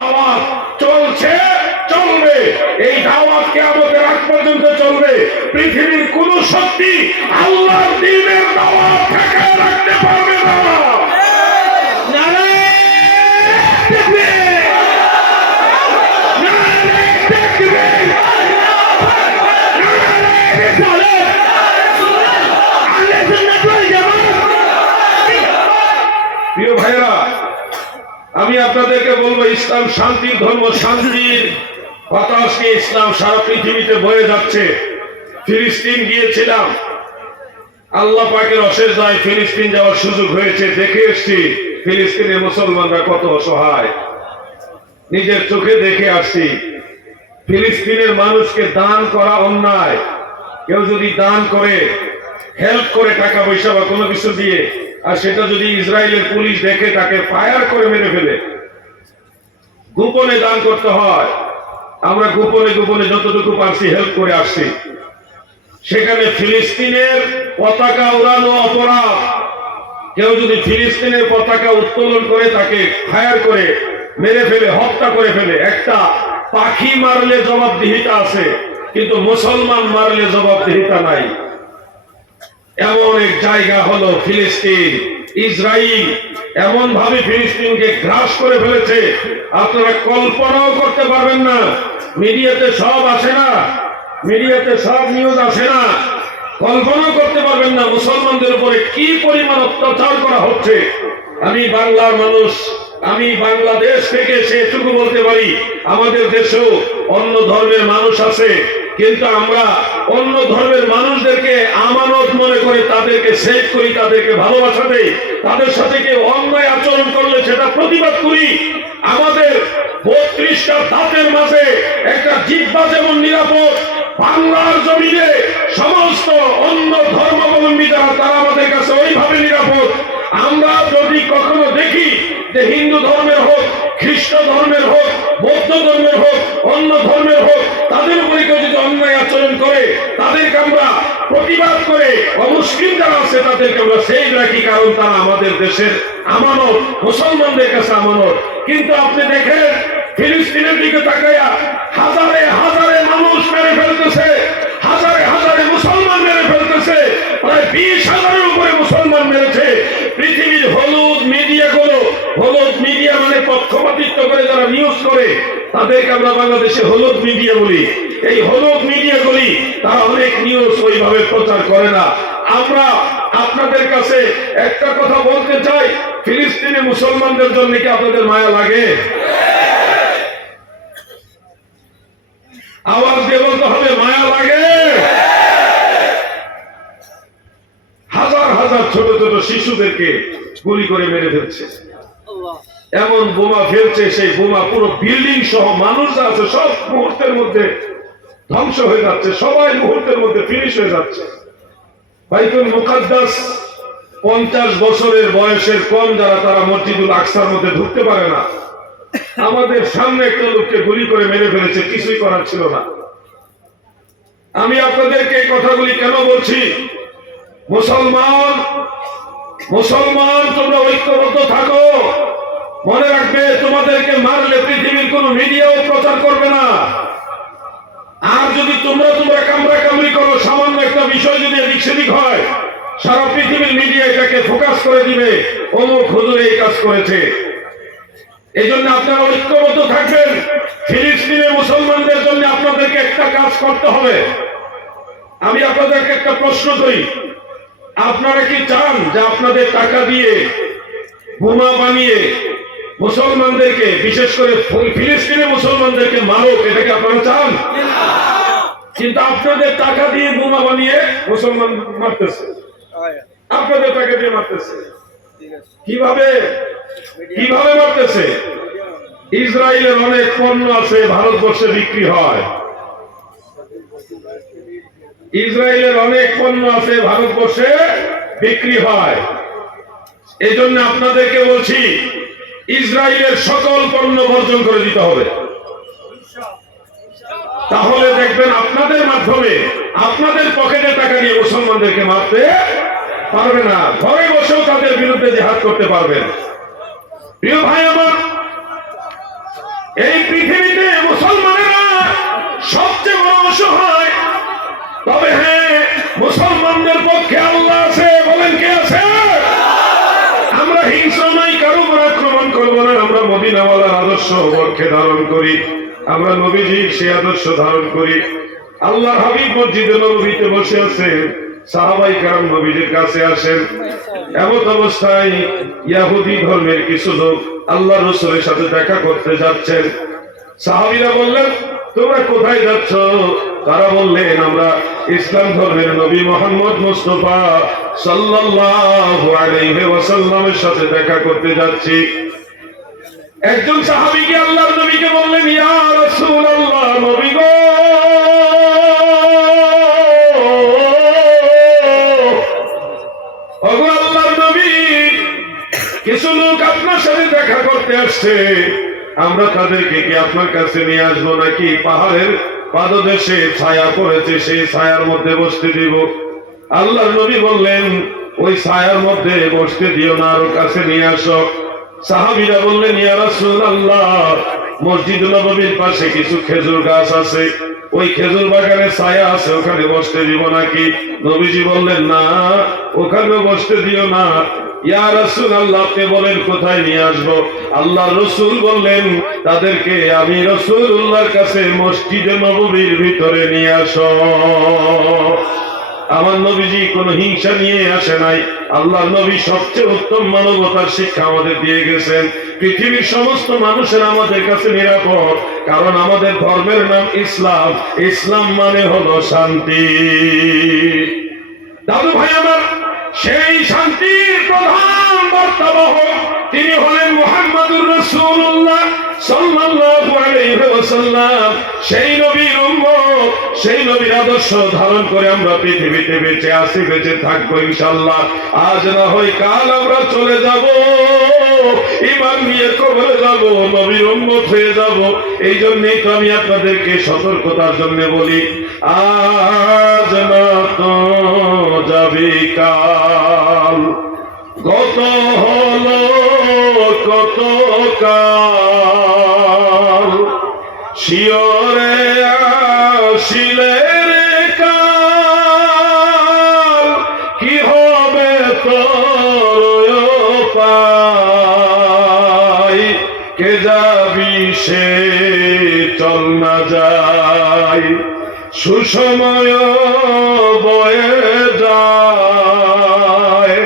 দাওয়াত চলছে, চলবে। এই দাওয়াত কিয়ামতের আগ পর্যন্ত চলবে। পৃথিবীর কোন শক্তি আল্লাহর দ্বীনের দাওয়াত ঠেকায় রাখতে পারবে না। প্রিয় ভাইরা, আমি আপনাদেরকে বলবো, ইসলাম শান্তির ধর্ম, শান্তির বাতাস নিয়ে ইসলাম সারা পৃথিবীতে বয়ে যাচ্ছে। ফিলিস্তিন গিয়েছিলাম, আল্লাহ পাকের অশেষ দয়ায় ফিলিস্তিন যাওয়ার সুযোগ হয়েছে। দেখে এসছি ফিলিস্তিনের মুসলমানরা কত অসহায়, নিজের চোখে দেখে আসছি। ফিলিস্তিনের মানুষকে দান করা অন্যায়। কেউ যদি দান করে, হেল্প করে টাকা পয়সা বা কোনো কিছু দিয়ে, আর সেটা যদি ইসরায়েলের পুলিশ দেখে তাকে ফায়ার করে মেরে ফেলে। গোপনে দান করতে হয়। আমরা গোপনে গোপনে যতটুকু পারছি হেল্প করে আসছি। সেখানে ফিলিস্তিনের পতাকা উড়ানো অপরাধ। কেউ যদি ফিলিস্তিনের পতাকা উত্তোলন করে তাকে ফায়ার করে মেরে ফেলে, হত্যা করে ফেলে। একটা পাখি মারলে জবাবদিহিতা আছে, কিন্তু মুসলমান মারলে জবাবদিহিতা নাই। এমন এক জায়গা হলো ফিলিস্তিন। ইসরায়েল এমন ভাবে ফিলিস্তিনকে গ্রাস করে ফেলেছে, আপনারা কল্পনাও করতে পারবেন না। মিডিয়াতে সব আসে না, মিডিয়াতে সব নিউজ আসে না। কল্পনা করতে পারবেন না মুসলমানদের উপরে কি পরিমাণ অত্যাচার করা হচ্ছে। আমি বাংলার মানুষ, আমি বাংলাদেশ থেকে সেটুকু বলতে পারি, আমাদের দেশেও অন্য ধর্মের মানুষ আছে, কিন্তু আমরা অন্য ধর্মের মানুষদেরকে আমানত মনে করে তাদেরকে সেভ করি, তাদেরকে ভালোবাসা দেই। তাদের সাথে কেউ অন্যায় আচরণ করলে সেটা প্রতিবাদ করি। আমাদের 32টা দাঁতের মাঝে একটা জিহ্বা যেমন নিরাপদ, বাংলার জমিনে সমস্ত অন্য ধর্মাবলম্বী যারা, তারা আমাদের কাছে ওইভাবে নিরাপদ। আমরা যদি কখনো দেখি যে হিন্দু ধর্মের হোক, খ্রিস্ট ধর্মের হোক, বৌদ্ধ ধর্মের হোক, অন্য ধর্মের হোক, তাদের উপরে কেউ যদি অন্যায় আচরণ করে, তাদেরকে আমরা প্রতিবাদ করে, অমুসলিম যারা আছে তাদেরকে আমরা সেভ রাখি, কারণ তারা আমাদের দেশের আমানত, মুসলমানদের কাছে আমানত। কিন্তু আপনি দেখেন ফিলিস্তিনের দিকে তাকাইয়া হাজারে হাজারে মানুষ মেরে ফেলতেছে, হাজারে হাজারে মুসলমান মেরে ফেলতেছে। প্রায় 20,000-এর উপরে মুসলমান মেরেছে। পৃথিবীর হলুদ মিডিয়াগুলো, হলুদ মিডিয়া মানে পক্ষপাতিত্ব করে যারা নিউজ করে, তাদেরকে আমরা বাংলাদেশে হলুদ মিডিয়া বলি। এই হলুদ মিডিয়াগুলি তারা অনেক নিউজ ওইভাবে প্রচার করে না। আমরা আপনাদের কাছে একটা কথা বলতে চাই, ফিলিস্তিনি মুসলমানদের জন্য কি আপনাদের মায়া লাগে? আওয়াজ দিয়ে বলতে হবে, মায়া লাগে? হাজার হাজার ছোট ছোট শিশুদেরকে গুলি করে মেরে ফেলছে, এমন বোমা ফেলছে, সেই বোমা পুরো বিল্ডিং সহ মানুষ যা আছে সব মুহূর্তের মধ্যে ধ্বংস হয়ে যাচ্ছে, সবাই মুহূর্তের মধ্যে ফিনিশ হয়ে যাচ্ছে। বাইতুল মুকাদ্দাস 50 বছরের বয়সের কম যারা, তারা মসজিদুল আকসার মধ্যে ঢুকতে পারে না। আমাদের সামনে একটা লোককে গুলি করে মেরে ফেলেছে, কিছুই করার ছিল না। আমি আপনাদেরকে এই কথাগুলি কেন বলছি? মুসলমান, মুসলমান তোমরা ঐক্যবদ্ধ থাকো। মনে রাখবে, তোমাদেরকে মারলে পৃথিবীর কোন মিডিয়াও প্রচার করবে না। আর যদি তোমরা কামড়া কামড়ি করো, সামান্য একটা বিষয় যদি এদিক সেদিক হয়, সারা পৃথিবীর মিডিয়া এটাকে ফোকাস করে দিবে, অমুক হুজুর এই কাজ করেছে। এই জন্য আপনারা ঐক্যবদ্ধ থাকবেন। ফিলিস্তিনের মুসলমানদের জন্য আপনাদেরকে একটা কাজ করতে হবে। আমি আপনাদেরকে একটা প্রশ্ন করি, আপনারা কি চান যে আপনাদের টাকা দিয়ে বোমা বানিয়ে মুসলমানদেরকে, বিশেষ করে ফিলিস্তিনের মুসলমানদেরকে মারুক? এটাকে আপনারা চান? কিন্তু আপনাদের টাকা দিয়ে বোমা বানিয়ে মুসলমান মারতেছে, আপনাদের টাকা দিয়ে মারতেছে। কিভাবে কিভাবে মারতেছে? ইসরায়েলের অনেক পণ্য আছে ভারতবর্ষে বিক্রি হয়, ইসরায়েলের অনেক পণ্য আছে ভারতবর্ষে বিক্রি হয়। এই জন্য আপনাদেরকে বলছি, ইসরায়েলের সকল পণ্য বর্জন করে দিতে হবে। তাহলে দেখবেন আপনাদের মাধ্যমে, আপনাদের পকেটে টাকা নিয়ে মুসলমানদেরকে মারতে পারবে না, ঘরে বসেও তাদের বিরুদ্ধে জিহাদ করতে পারবেন। প্রিয় ভাই আমার, এই পৃথিবীতে মুসলমানেরা সবচেয়ে বড় অসহায়। তবে হ্যাঁ, মুসলমানদের পক্ষে আল্লাহ আছে। বলেন কে আছে? আমরা হিংস্র নাই, কারো উপর আক্রমণ করবো না। আমরা মদিনাওয়ালার আদর্শ পক্ষে ধারণ করি, আমরা নবীজির সে আদর্শ ধারণ করি। আল্লাহ হাবিব মসজিদে নববীতে বসে আছেন, সাহাবাই কেরাম নবীজির কাছে আসেন। এমত অবস্থায় ইহুদি ধর্মের কিছু লোক আল্লাহ রাসূলের সাথে দেখা করতে যাচ্ছেন। সাহাবীরা বললেন, তোমরা কোথায় যাচ্ছ? তারা বললেন, আমরা ইসলাম ধর্মের নবী মুহাম্মদ মুস্তাফা সাল্লাল্লাহু আলাইহি ওয়াসাল্লামের সাথে দেখা করতে যাচ্ছি। একজন সাহাবী কি আল্লাহর নবীকে বললেন, ইয়া রাসূলুল্লাহ, নবী গো, ওগো আল্লাহর নবী, কিছু লোক আপনার সাথে দেখা করতে আসছে, আমরা তাদেরকে কি আপনার কাছে নিয়ে আসবো, নাকি পাহাড়ের পাদদেশে ছায়া পড়েছে সেই ছায়ার মধ্যে বসতে দিব? আল্লাহর নবী বললেন, ওই ছায়ার মধ্যে বসতে দিও না, আরো কাছে নিয়ে আসো। সাহাবীরা বললেন, ইয়া রাসূলুল্লাহ, মসজিদ নববীর পাশে কিছু খেজুর গাছ আছে, ওই খেজুর বাগানে ছায়া আছে, ওখানে বসতে দিব নাকি? নবীজি বললেন, না, ওখানেও বসতে দিও না। ইয়া রাসূলুল্লাহ, আপনি বলেন কোথায় নিয়ে আসবো? আল্লাহ রাসূল বললেন, তাদেরকে আমি রাসূলুল্লাহর কাছে মসজিদে নববীর ভিতরে নিয়ে আসো। আমার নবীজি কোনো হিংসা নিয়ে আসে নাই। আল্লাহ নবী সবচেয়ে উত্তম মানবতার শিক্ষা আমাদের দিয়ে গেছেন। পৃথিবীর সমস্ত মানুষের আমাদের কাছে নিরাপদ, কারণ আমাদের ধর্মের নাম ইসলাম। ইসলাম মানে হলো শান্তি। দাদু ভাই আমার, সেই শান্তির প্রধান বার্তাবাহক তিনি হলেন মুহাম্মদুর রাসূলুল্লাহ সাল্লাল্লাহু আলাইহি ওয়াসাল্লাম। সেই নবীর উম্মত, সেই নবীর আদর্শ ধারণ করে আমরা পৃথিবীতে বেঁচে আছি, বেঁচে থাকবো ইনশাআল্লাহ। আজ না হয় কাল আমরা চলে যাব, ঈমান নিয়ে কবরে যাব, নবীর উম্মত হয়ে যাব। এই জন্যই তো আমি আপনাদেরকে সতর্কতার জন্য বলি, আজ না তো যাবি কাল, গত হলো কত কাল, শিয়রে আসিলে রে কাল, কি হবে তোর পাই, কে যাবি সে চল না যাই, সুসময় বয়ে যায়,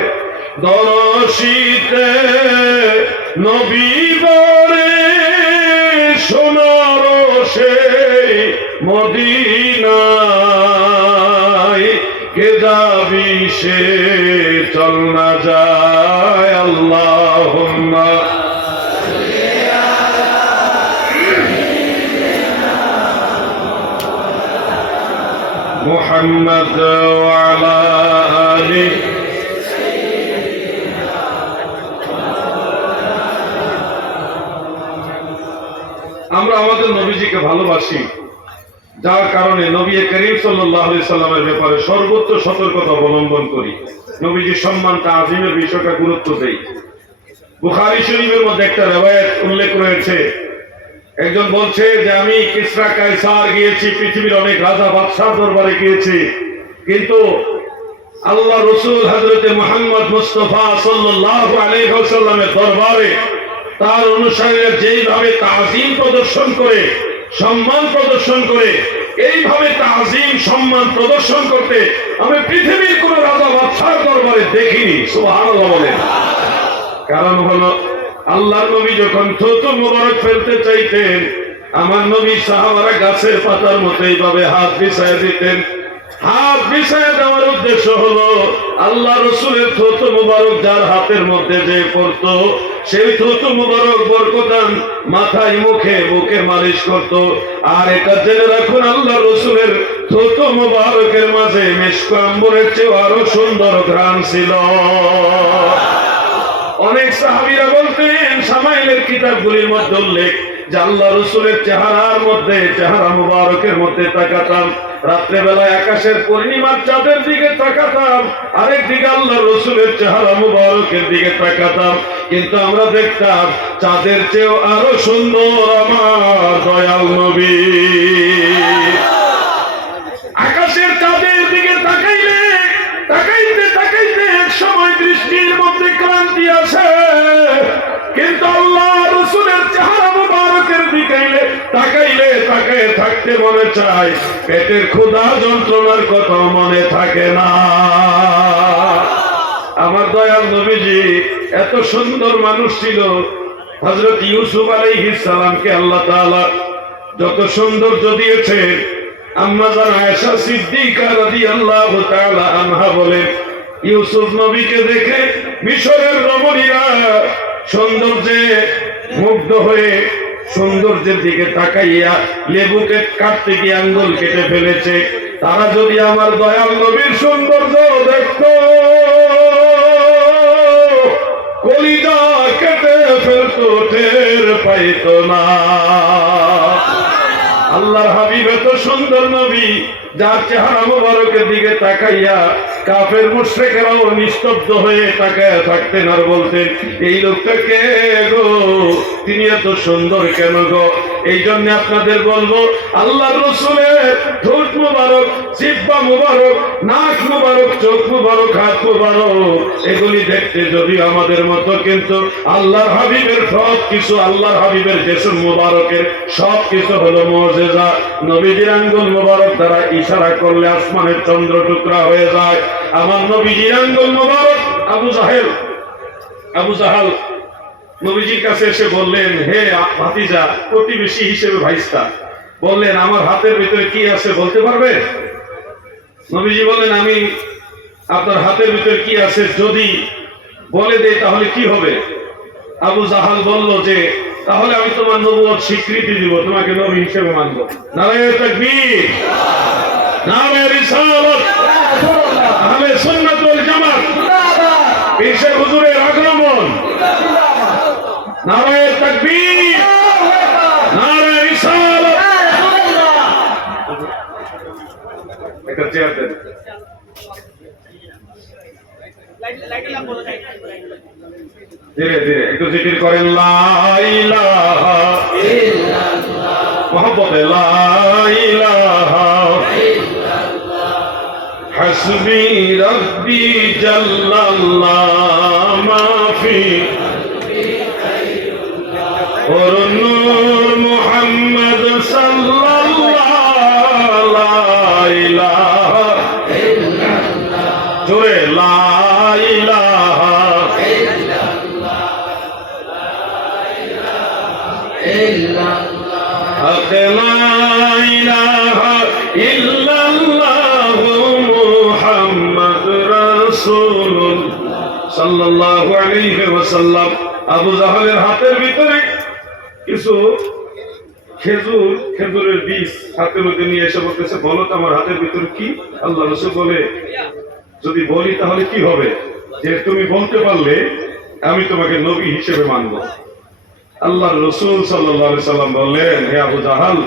দরশীতে নবী বরে সোনার সেই মদিনায়, কে যাবি সে চল না যায়। আল্লাহুম্মা মুহাম্মদ ওয়া আলা আলি। আমরা আমাদের নবীজিকে ভালোবাসি, যার কারণে নবী করিম সাল্লাল্লাহু আলাইহি সাল্লামের ব্যাপারে সর্বোচ্চ সতর্কতা অবলম্বন করি। নবীজির সম্মান তাআযীমের বিষয়টা গুরুত্ব দেই। বুখারী শরীফের মধ্যে একটা riwayat উল্লেখ রয়েছে, একজন বলছে যে আমি কিসরা কায়সার গিয়েছি, পৃথিবীর অনেক রাজা বাদশাহ দরবারে গিয়েছি, কিন্তু আল্লাহ রাসূল হযরত মুহাম্মদ মুস্তাফা সাল্লাল্লাহু আলাইহি ওয়াসাল্লামের দরবারে তার অনুসারীরা যেইভাবে তাজিম প্রদর্শন করে, সম্মান প্রদর্শন করে, এইভাবে তাজিম সম্মান প্রদর্শন করতে আমি পৃথিবীর কোন রাজা বাদশার দরবারে দেখিনি। সুবহানাল্লাহ বলেন। কারণ হলো, আল্লাহর নবী যখন থুতু মুবারক ফেলতে চাইতেন, আমার নবী সাহাবারা গাছের পাতার মতো এইভাবে হাত বিছায় দিতেন। হাত বিছায় দেওয়ার উদ্দেশ্য হলো, আল্লাহ রাসূলের থুতু মুবারক যার হাতের মধ্যে যে পড়তো, সেই থুতু মুবারক বরকতান মাথায় মুখে বুকে মালিশ করত। আর এটা জেনে রাখুন, আল্লাহ রাসূলের থুতু মুবারকের মাঝে মিশক আম্বরের চেয়ে আরো সুন্দর ঘ্রাণ ছিল। অনেক সাহাবীরা বলতেন, শামাইলের কিতাবগুলির মধ্যে উল্লেখ যে আল্লাহ রসুলের চেহারার মধ্যে, চেহারা মুবারকের মধ্যে তাকাতাম, রাত্রে বেলায় আকাশের পূর্ণিমার চাঁদের দিকে তাকাতাম, আরেক দিকে আল্লাহ রসুলের চেহারা মুবারকের দিকে তাকাতাম, কিন্তু আমরা দেখতাম চাঁদের চেয়েও আরো সুন্দর আমার দয়াল নবী। আকাশের চাঁদের দিকে তাকাইলে তাকাইতে তাকাইতে এক সময় দৃষ্টির মধ্যে ক্লান্তি আসে, কিন্তু আল্লাহ রসুলের চেহারা মুবারকের দিকে তাকাইলে তাকায় থাকতে মনে চায়, পেটের ক্ষুধা যন্ত্রণার কথা মনে থাকে না। আমার দয়াল নবীজি এত সুন্দর মানুষ ছিল। হযরত ইউসুফ আলাইহিস সালামকে আল্লাহ তাআলা যত সৌন্দর্য দিয়েছে, আম্মা জান আয়েশা সিদ্দিকা রাদিয়াল্লাহু তাআলা আনহা বলেন, ইউসুফ নবীকে দেখে মিশরের রমণীরা সৌন্দর্যে মুগ্ধ হয়ে সৌন্দর্যের দিকে তাকাইয়া লেবুকে কাটতে গিয়ে আঙ্গুল কেটে ফেলেছে। তারা যদি আমার দয়াল নবীর সৌন্দর্য দেখত, কলিজা কেটে ফেলতো, টের পাইত না। আল্লাহর হাবিব এত সুন্দর নবী, যার চেহারা মুবারকের দিকে তাকাইয়া কাফের মুশরিকরাও নিস্তব্ধ হয়ে তাকায় থাকতেন আর বলতেন, এই লোকটা কে গো, তিনি এত সুন্দর কেন গো? এই জন্য আপনাদের বলবো, আল্লাহর রাসূলের ঠোঁট মুবারক, জিহ্বা মুবারক, নাক মুবারক, চোখ মুবারক, হাত মুবারক, এগুলি দেখতে যদি আমাদের মতো, কিন্তু আল্লাহর হাবিবের সব কিছু, আল্লাহর হাবিবের জিসম মুবারকের সব কিছু হলো মুজিজা। নবীজির আঙ্গুল মুবারক দ্বারা ইশারা করলে আসমানের চন্দ্র টুকরা হয়ে যায়। আমার নবীজির আঙ্গুল মুবারক, আবু জাহাল নবীজির কাছে এসে বললেন, হে ভাতিজা, প্রতিবেশী হিসেবে ভাইস্তা, বললেন আমার হাতের ভিতরে কি আছে বলতে পারবে? নবীজি বললেন, আমি আপনার হাতের ভিতরে কি আছে যদি বলে দেই তাহলে কি হবে? আবু জাহাল বলল যে, তাহলে আমি তোমার নবুয়ত স্বীকৃতি দিব, তোমাকে নবী হিসেবে মানব। নারায়ে তাকবীর, নারায়ে রিসালাত, আহলে সুন্নাত ওয়াল জামাত, পেশে হুজুরের আগমন, নারায়ে তাকবীর, নারায়ে রিসালাত। একটা চেয়ার দেন। ধীরে ধীরে একটু জিকির করেন, লা ইলাহা ইল্লাল্লাহ, মুহাম্মদ লা ইলাহা ইল্লাল্লাহ, হাসবি রাব্বি জাল্লাল্লাহ, মা ফি ওর নূর মুহাম্মদ সাল্লাল্লাহু লা ইলাহা ইল্লাল্লাহ, জোরে লা ইলাহা সাল্লাল্লাহু আলাইহি ওয়াসাল্লাম। আবু জাহেলের হাতের ভিতরে কিছু খেজুরের বীজ হাতের মধ্যে নিয়ে এসে বলতেছে, বলো তো আমার হাতের ভিতরে কি? আল্লাহ রাসূল বলে, যদি বলি তাহলে কি হবে? যে তুমি বলতে পারলে আমি তোমাকে নবী হিসেবে মানব। আল্লাহ রাসূল সাল্লাল্লাহু আলাইহি সাল্লাম বললেন, হে আবু জাহাল,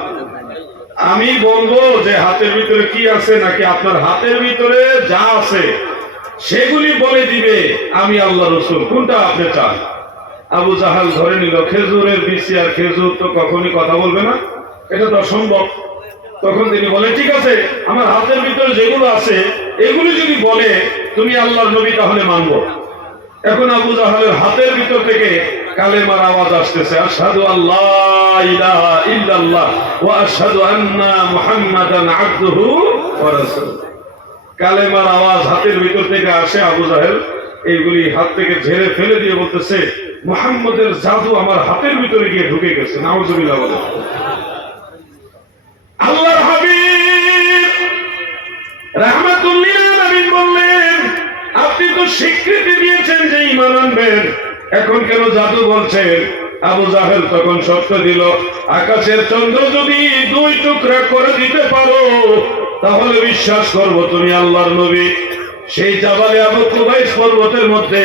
আমি বলবো যে হাতের ভিতরে কি আছে, নাকি আপনার হাতের ভিতরে যা আছে সেগুলি বলে দিবে আমি আল্লাহ রাসূল, কোনটা আপনি চান? আবু জাহাল ধরে নিল খেজুরের বীজ, আর খেজুর তো কখনই কথা বলবে না, এটা তো অসম্ভব। তখন তিনি বলে, ঠিক আছে, আমার হাতের ভিতরে যেগুলো আছে এগুলি যদি বলে তুমি আল্লাহর নবী তাহলে মানব। এখন আবু জাহালের হাতের ভিতর থেকে কালেমার আওয়াজ আসতেছে, আশহাদু আল্লাহ ইলাহা ইল্লাল্লাহ ওয়া আশহাদু আন্না মুহাম্মাদান আবদুহু ওয়া রাসূলুহু। কালেমার আওয়াজ হাতের ভিতর থেকে আসে। আবু জাহেল এইগুলি হাত থেকে ঝেড়ে ফেলে দিয়ে বলতেছে, মুহাম্মদের জাদু আমার হাতের ভিতরে গিয়ে ঢুকে গেছে। নাউজুবিল্লাহ বলে। আল্লাহর হাবিব রাহমাতুল লিল আলামিন বললেন, আপনি তো স্বীকৃতি দিয়েছেন যে ঈমান আনবেন, এখন কেন জাদু বলছেন? আবু জাহেল তখন শর্ত দিল, আকাশের চন্দ্র যদি দুই টুকরা করে দিতে পারো তাহলে বিশ্বাস করব তুমি আল্লাহর নবী। সেই জাবালে আবু কুবাইস পর্বতের মধ্যে,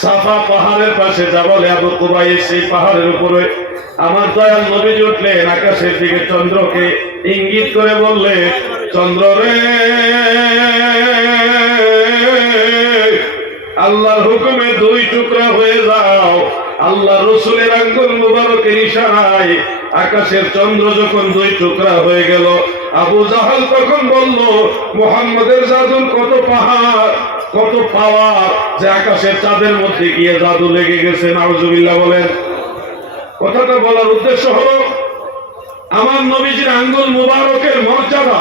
সাফা পাহাড়ের পাশে জাবালে আবু কুবাইস, সেই পাহাড়ের উপরে আমার দয়াল নবীজি উঠলেন, আকাশের দিকে চন্দ্রকে ইঙ্গিত করে বললেন, চন্দ্র রে, আল্লাহর হুকুমে দুই টুকরা হয়ে যাও। আল্লাহ রসুলের আঙ্গুল মুবারকের ইশারায় আকাশের চন্দ্র যখন দুই টুকরা হয়ে গেল, আবু জাহাল তখন বলল, মুহাম্মদের জাদুর কত পাহাড়, কত পাওয়ার, যে আকাশের চাঁদের মধ্যে গিয়ে জাদু লেগে গেছে। নাউজুবিল্লাহ বলেন। কথাটা বলার উদ্দেশ্য হলো, আমার নবীজির আঙ্গুল মুবারকের মর্যাদা